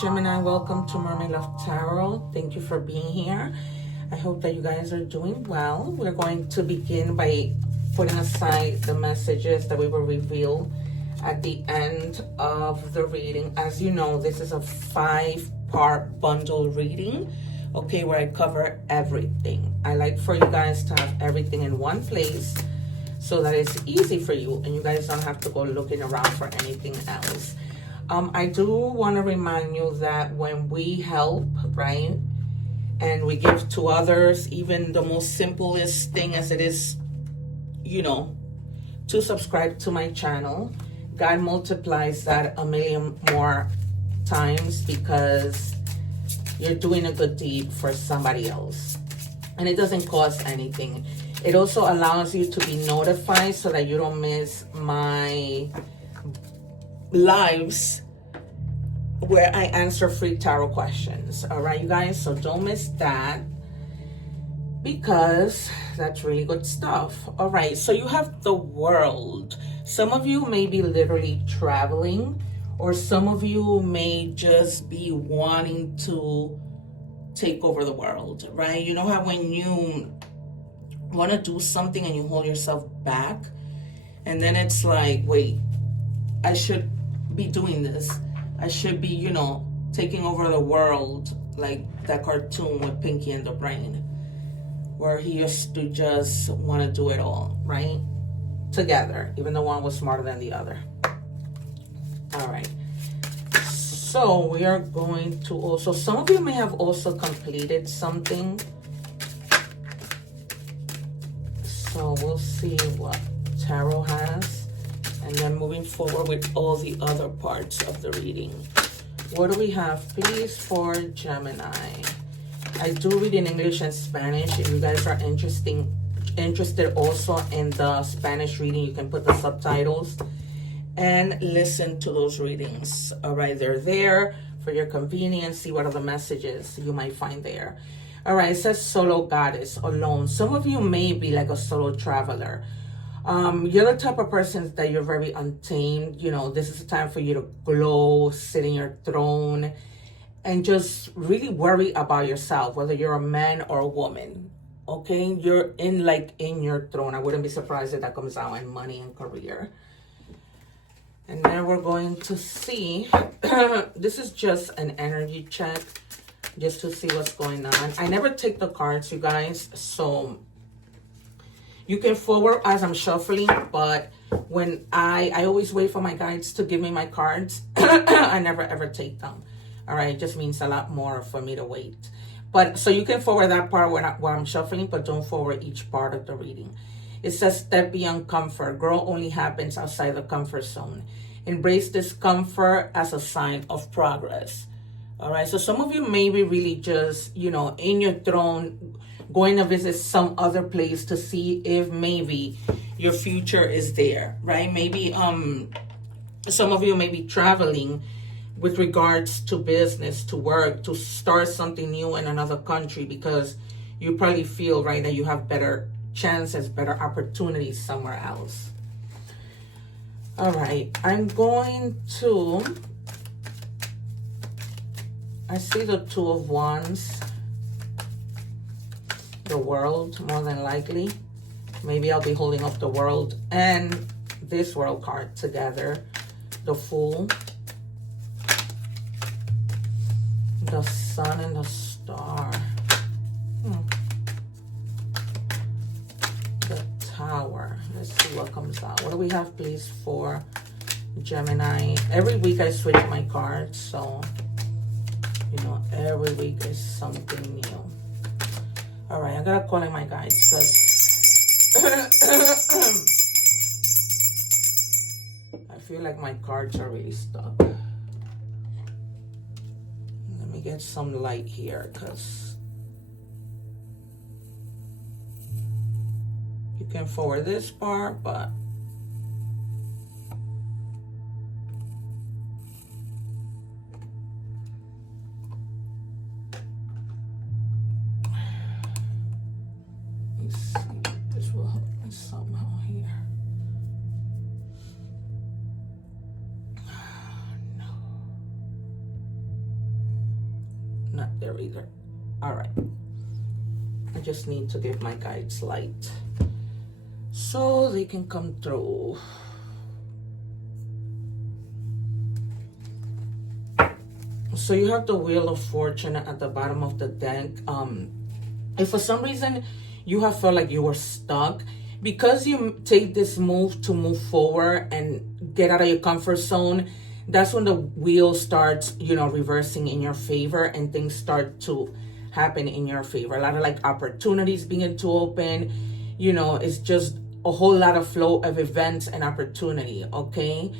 Gemini, welcome to Mermaid Love Tarot. Thank you for being here. I hope that you guys are doing well. We're going to begin by putting aside the messages that we will reveal at the end of the reading. As you know, this is a 5-part bundle reading, okay, where I cover everything. I like for you guys to have everything in one place so that it's easy for you and you guys don't have to go looking around for anything else. I do want to remind you that when we help, right, and we give to others, even the most simplest thing as it is, you know, to subscribe to my channel, God multiplies that a million more times because you're doing a good deed for somebody else. And it doesn't cost anything. It also allows you to be notified so that you don't miss my lives where I answer free tarot questions. All right, you guys, so don't miss that because that's really good stuff. All right, so you have the world. Some of you may be literally traveling, or some of you may just be wanting to take over the world, right? You know how when you want to do something and you hold yourself back, and then it's like, wait, I should be doing this. I should be, you know, taking over the world, like that cartoon with Pinky and the Brain, where he used to just want to do it all, right? Together, even though one was smarter than the other. All right. So we are going to also, some of you may have also completed something. So we'll see what tarot has. And then moving forward with all the other parts of the reading. What do we have, please, for Gemini? I do read in English and Spanish. If you guys are interested also in the Spanish reading, you can put the subtitles and listen to those readings. All right, they're there for your convenience. See what are the messages you might find there. All right, it says solo goddess, alone. Some of you may be like a solo traveler. You're the type of person that you're very untamed. You know, this is the time for you to glow, sit in your throne, and just really worry about yourself, whether you're a man or a woman. Okay, you're in your throne. I wouldn't be surprised if that comes out in money and career. And then we're going to see, this is just an energy check, just to see what's going on. I never take the cards, you guys, so you can forward as I'm shuffling, but when I always wait for my guides to give me my cards. I never ever take them. All right, it just means a lot more for me to wait. But so you can forward that part where I'm shuffling, but don't forward each part of the reading. It says step beyond comfort. Growth only happens outside the comfort zone. Embrace discomfort as a sign of progress. All right, so some of you may be really just, you know, in your throne, going to visit some other place to see if maybe your future is there, right? Maybe some of you may be traveling with regards to business, to work, to start something new in another country because you probably feel, right, that you have better chances, better opportunities somewhere else. All right, I'm going to, I see the Two of Wands. The world, more than likely. Maybe I'll be holding up the world and this world card together. The Fool, the Sun, and the Star. The Tower. Let's see what comes out. What do we have, please, for Gemini? Every week I switch my cards, so you know, every week is something new. All right, I gotta call in my guides because I feel like my cards are really stuck. Let me get some light here because you can forward this part, but this will help me somehow here. No. not there either. All right. I just need to give my guides light so they can come through. So you have the Wheel of Fortune at the bottom of the deck. If for some reason you have felt like you were stuck, because you take this move to move forward and get out of your comfort zone, that's when the wheel starts, reversing in your favor and things start to happen in your favor. A lot of like opportunities beginning to open, it's just a whole lot of flow of events and opportunity, okay?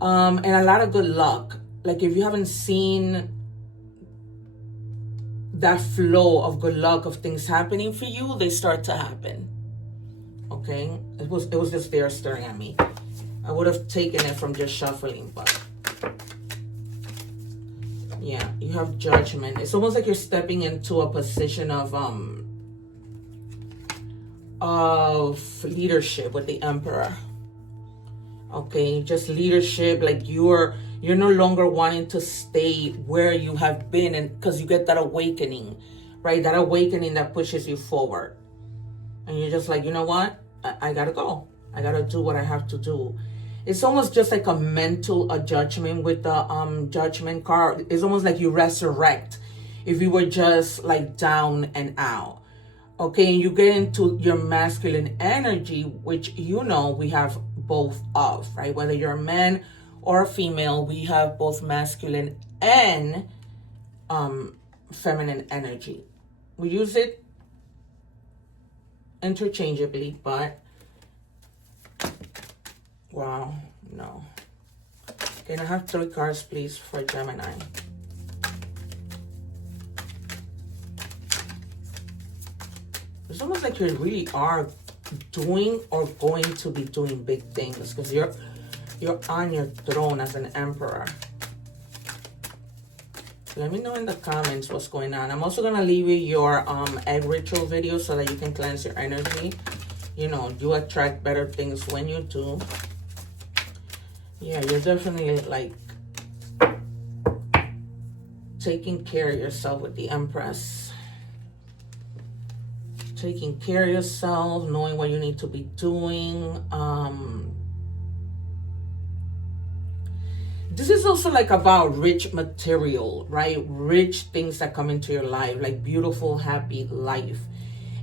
And a lot of good luck. Like if you haven't seen that flow of good luck of things happening for you, they start to happen. Okay, it was just there staring at me. I would have taken it from just shuffling, but yeah, you have Judgment. It's almost like you're stepping into a position of leadership with the Emperor. Okay, just leadership, like you're no longer wanting to stay where you have been, and because you get that awakening, right? That awakening that pushes you forward. And you're just like, you know what? I gotta go. I gotta do what I have to do. It's almost just like a mental adjustment with the Judgment card. It's almost like you resurrect if you were just like down and out. Okay, and you get into your masculine energy, which we have both of, right? Whether you're a man or a female, we have both masculine and feminine energy. We use it interchangeably, but wow, no. Can I have 3 cards, please, for Gemini? It's almost like you really are doing or going to be doing big things because you're on your throne as an emperor. Let me know in the comments what's going on. I'm also going to leave you your egg ritual video so that you can cleanse your energy. You attract better things when you do. Yeah, you're definitely like taking care of yourself with the Empress. Taking care of yourself, knowing what you need to be doing. This is also like about rich material, right? Rich things that come into your life, like beautiful, happy life.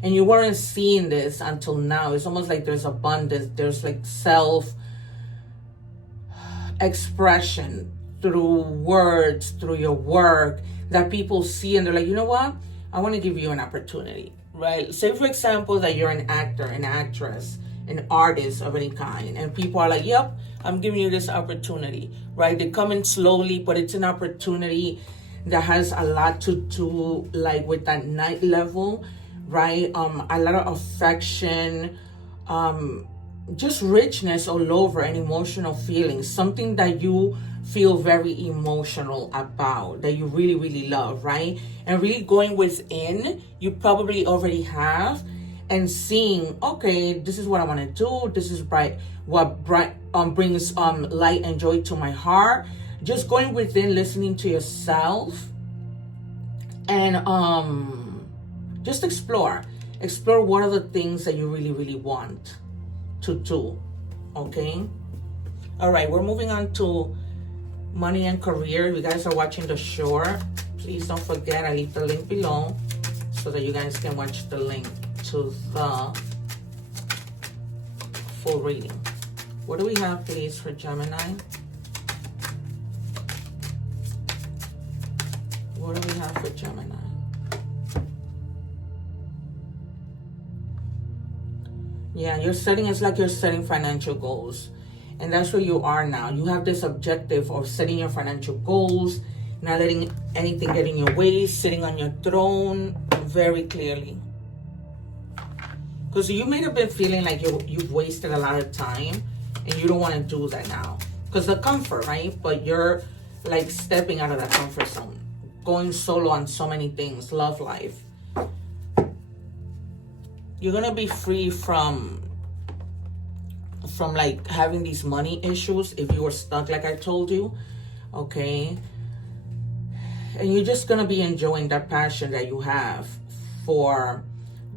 And you weren't seeing this until now. It's almost like there's abundance. There's like self-expression through words, through your work that people see and they're like, you know what? I want to give you an opportunity, right? Say, for example, that you're an actor, an actress, an artist of any kind. And people are like, yep, I'm giving you this opportunity, right? They come in slowly, but it's an opportunity that has a lot to do like with that night level, right? A lot of affection, just richness all over and emotional feelings, something that you feel very emotional about, that you really, really love, right? And really going within, you probably already have, and seeing, okay, this is what I want to do. This is what brings light and joy to my heart. Just going within, listening to yourself, and just explore what are the things that you really, really want to do. Okay. All right, we're moving on to money and career. If you guys are watching the short, please don't forget, I leave the link below so that you guys can watch the link to the full reading. What do we have, please, for Gemini? What do we have for Gemini? Yeah, it's like you're setting financial goals. And that's where you are now. You have this objective of setting your financial goals, not letting anything get in your way, sitting on your throne very clearly. Because you may have been feeling like you've wasted a lot of time and you don't want to do that now. Because the comfort, right? But you're like stepping out of that comfort zone. Going solo on so many things. Love life. You're going to be free from like having these money issues if you were stuck, like I told you. Okay. And you're just gonna be enjoying that passion that you have for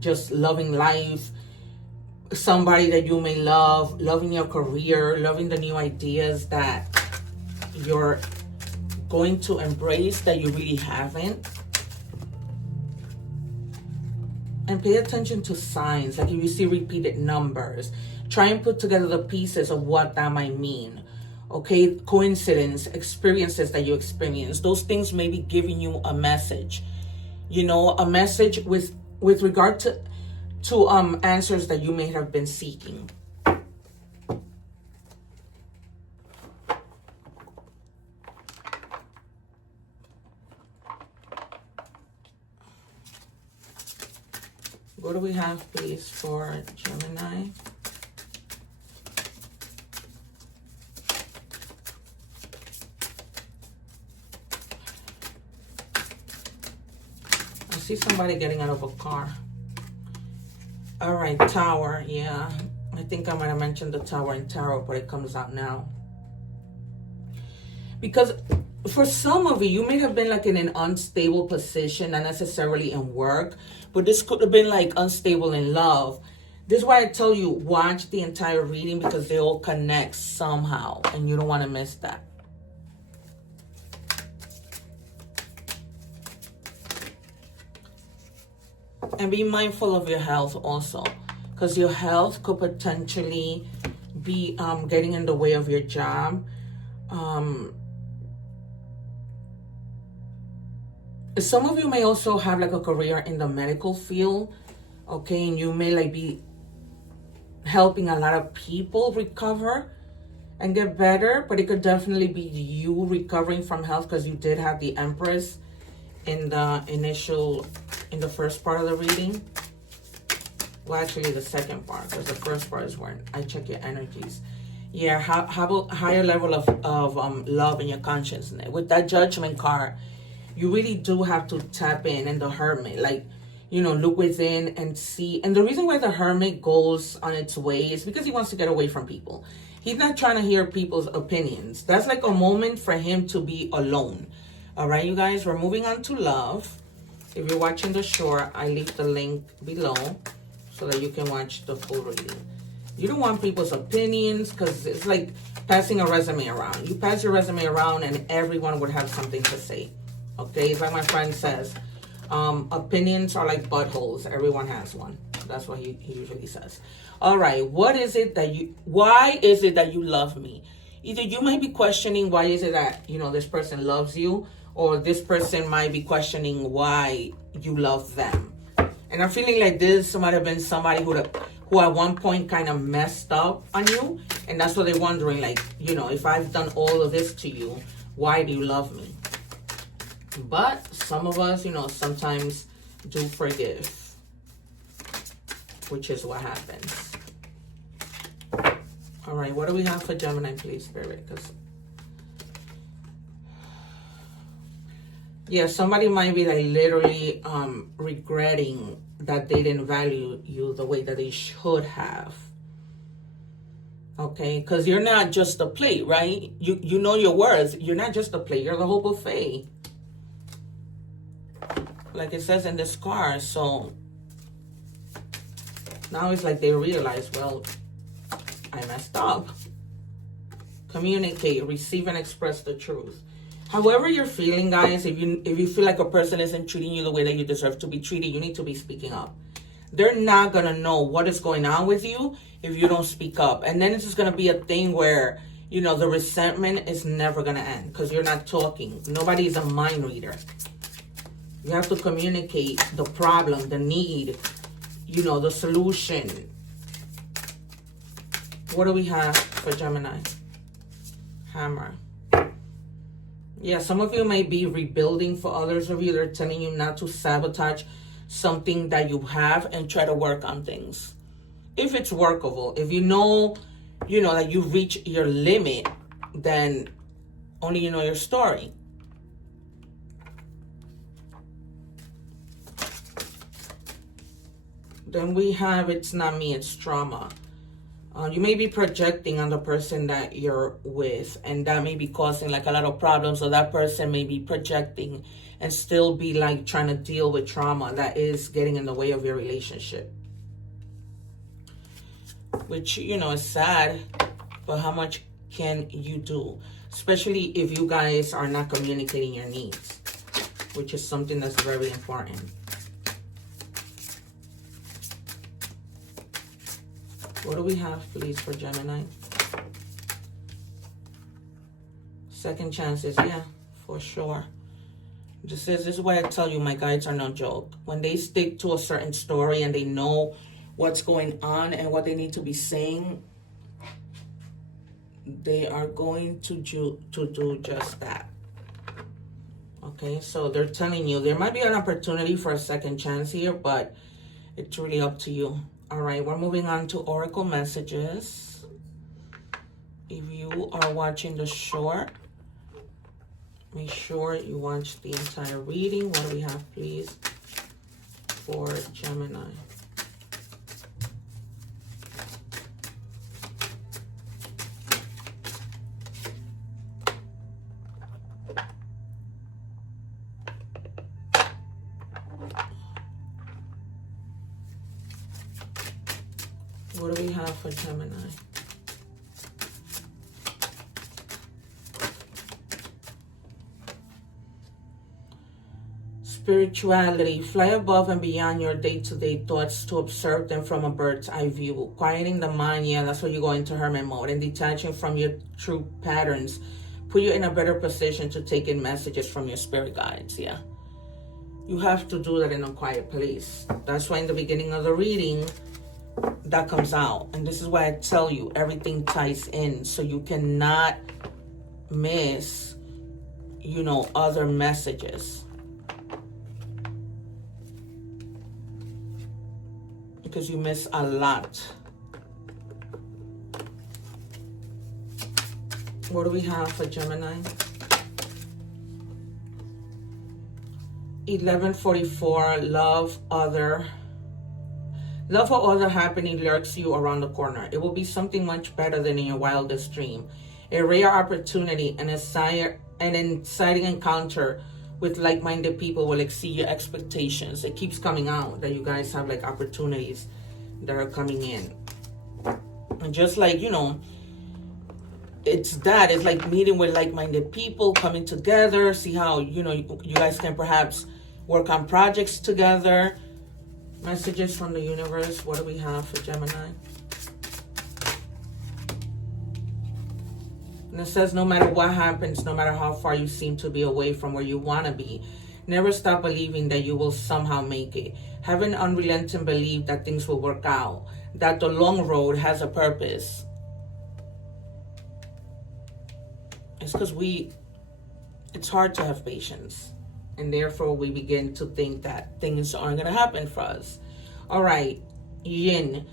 just loving life, somebody that you may love, loving your career, loving the new ideas that you're going to embrace that you really haven't. And pay attention to signs, like if you see repeated numbers, try and put together the pieces of what that might mean. Okay, coincidence, experiences that you experience, those things may be giving you a message, you know, a message with regard to answers that you may have been seeking. What do we have, please, for Gemini? I see somebody getting out of a car. All right, Tower. Yeah, I think I might have mentioned the Tower in Tarot, but it comes out now. Because for some of you may have been like in an unstable position, not necessarily in work, but this could have been like unstable in love. This is why I tell you, watch the entire reading, because they all connect somehow, and you don't want to miss that. And be mindful of your health also, because your health could potentially be getting in the way of your job. Some of you may also have like a career in the medical field, okay, and you may like be helping a lot of people recover and get better, but it could definitely be you recovering from health, because you did have the Empress in the first part of the reading. Well, actually the second part, because the first part is when I check your energies. Yeah, have a higher level of love in your consciousness. With that Judgment card, you really do have to tap in, and the Hermit, like, you know, look within and see. And the reason why the Hermit goes on its way is because he wants to get away from people. He's not trying to hear people's opinions. That's like a moment for him to be alone. All right, you guys, we're moving on to love. If you're watching the short, I leave the link below so that you can watch the full reading. You don't want people's opinions, because it's like passing a resume around. You pass your resume around and everyone would have something to say. Okay, it's like my friend says, opinions are like buttholes. Everyone has one. That's what he usually says. All right, why is it that you love me? Either you might be questioning why is it that, you know, this person loves you, or this person might be questioning why you love them. And I'm feeling like this might have been somebody who at one point kind of messed up on you, and that's what they're wondering, like, you know, if I've done all of this to you, why do you love me? But some of us, you know, sometimes do forgive, which is what happens. All right, what do we have for Gemini, please, Spirit? Because yeah, somebody might be like literally regretting that they didn't value you the way that they should have. Okay, because you're not just a plate, right? You know your worth. You're not just a plate. You're the whole buffet, like it says in this card. So now it's like they realize, well, I messed up. Communicate, receive, and express the truth. However you're feeling, guys, if you feel like a person isn't treating you the way that you deserve to be treated, you need to be speaking up. They're not going to know what is going on with you if you don't speak up. And then it's just going to be a thing where, you know, the resentment is never going to end because you're not talking. Nobody's a mind reader. You have to communicate the problem, the need, you know, the solution. What do we have for Gemini? Hammer. Yeah, some of you may be rebuilding. For others of you, they're telling you not to sabotage something that you have and try to work on things. If it's workable, if you know that you've reached your limit, then only you know your story. Then we have, it's not me, it's trauma. You may be projecting on the person that you're with, and that may be causing like a lot of problems. So that person may be projecting and still be like trying to deal with trauma that is getting in the way of your relationship. Which, you know, is sad, but how much can you do? Especially if you guys are not communicating your needs, which is something that's very important. What do we have, please, for Gemini? Second chances, yeah, for sure. This is why I tell you my guides are no joke. When they stick to a certain story and they know what's going on and what they need to be saying, they are going to do just that. Okay, so they're telling you there might be an opportunity for a second chance here, but it's really up to you. All right, we're moving on to Oracle messages. If you are watching the short, make sure you watch the entire reading. What do we have, please, for Gemini? What do we have for Gemini? Spirituality. Fly above and beyond your day-to-day thoughts to observe them from a bird's eye view. Quieting the mind, yeah, that's where you go into hermit mode. And detaching from your true patterns put you in a better position to take in messages from your spirit guides, yeah. You have to do that in a quiet place. That's why in the beginning of the reading, that comes out. And this is why I tell you, everything ties in. So you cannot miss, you know, other messages. Because you miss a lot. What do we have for Gemini? 1144, love or other happening lurks you around the corner. It will be something much better than in your wildest dream. A rare opportunity and an exciting encounter with like-minded people will exceed your expectations. It keeps coming out that you guys have like opportunities that are coming in. And just like, you know, it's like meeting with like-minded people, coming together, see how, you know, you guys can perhaps work on projects together. Messages from the universe. What do we have for Gemini? And it says, no matter what happens, no matter how far you seem to be away from where you want to be, never stop believing that you will somehow make it. Have an unrelenting belief that things will work out, that the long road has a purpose. It's because it's hard to have patience. And therefore, we begin to think that things aren't going to happen for us. All right, Yin.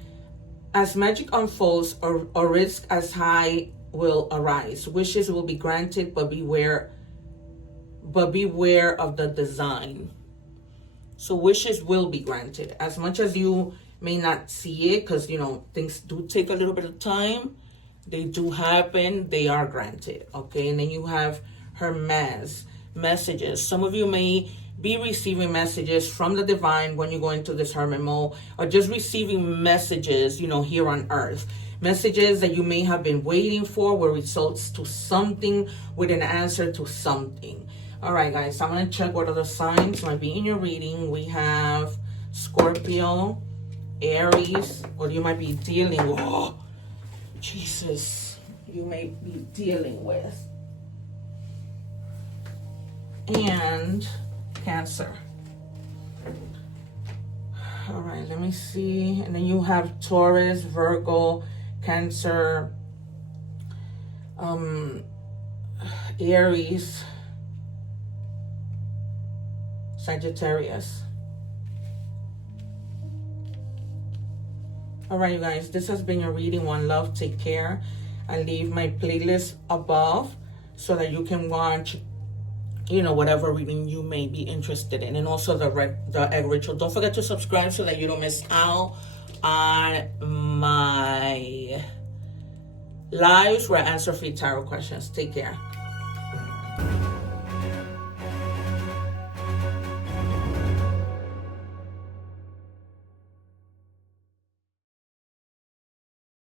As magic unfolds, a risk as high will arise. Wishes will be granted, but beware of the design. So wishes will be granted. As much as you may not see it, because, you know, things do take a little bit of time. They do happen. They are granted. Okay, and then you have Hermes. Messages. Some of you may be receiving messages from the divine when you go into this hermit mode, or just receiving messages, you know, here on earth. Messages that you may have been waiting for with results to something, with an answer to something. All right, guys, so I'm going to check what other signs might be in your reading. We have Scorpio, Aries, or you might be dealing with, oh, Jesus, you may be dealing with. And Cancer. All right, let me see. And then you have Taurus, Virgo, Cancer, Aries, Sagittarius. All right, you guys, this has been your reading. One love, take care. I leave my playlist above so that you can watch, you know, whatever reading you may be interested in. And also the egg ritual. Don't forget to subscribe so that you don't miss out on my my lives where I answer free tarot questions. Take care.